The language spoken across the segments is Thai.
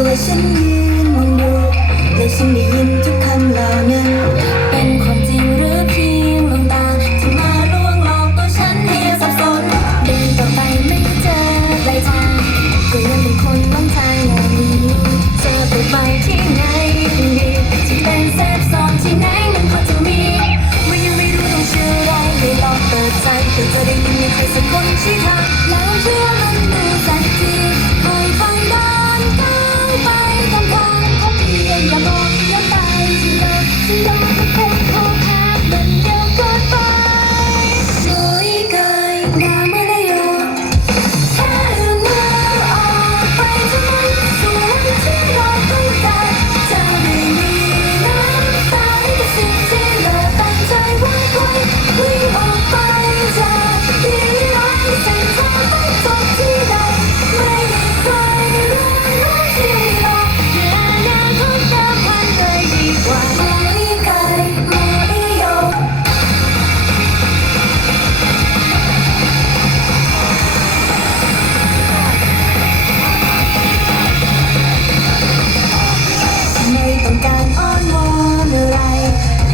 ตัวฉันยืนมองดูแล้วฉันได้ยินทุกคำเหล่านั้น เป็นความจริงหรือเพียงลวงตาที่มาลวงหลอกตัวฉันให้สับสน เดินต่อไปไม่เจอปลยทางก็ยังเป็นคนต้องทางอย่างนี้เจอไปไปที่ไหนดีจะเป็นเซฟซ้อนที่ไหนมันพอจะมีไม่ยังไม่รู้ต้องเชื่อไรเลยลองเปิดใจเพื่อจะได้ยินมีใครสักคนชี้ทางแล้ว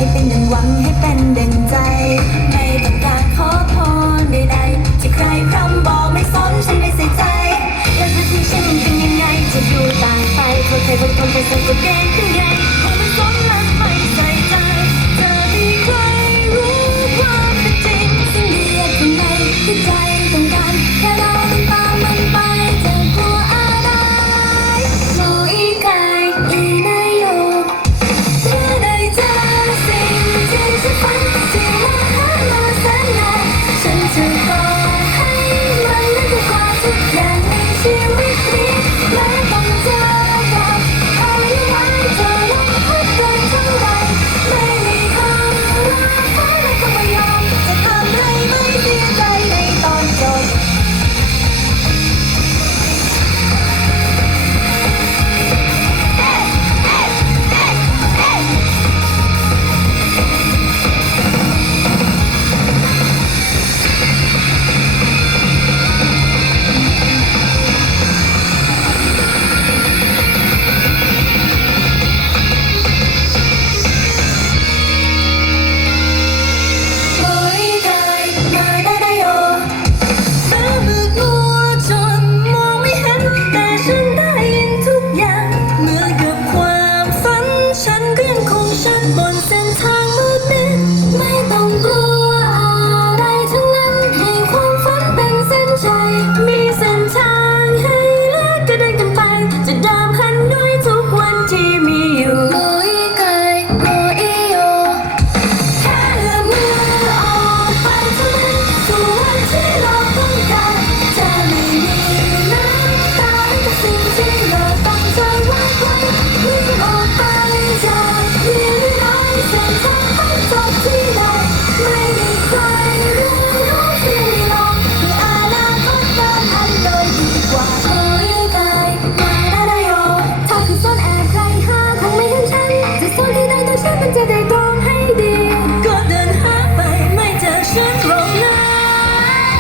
ให้เป็นดังหวังให้เป็นดังใจ 天空什么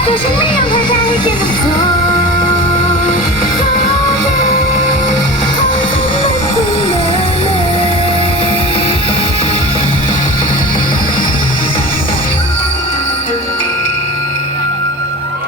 可是没样，太现在会变。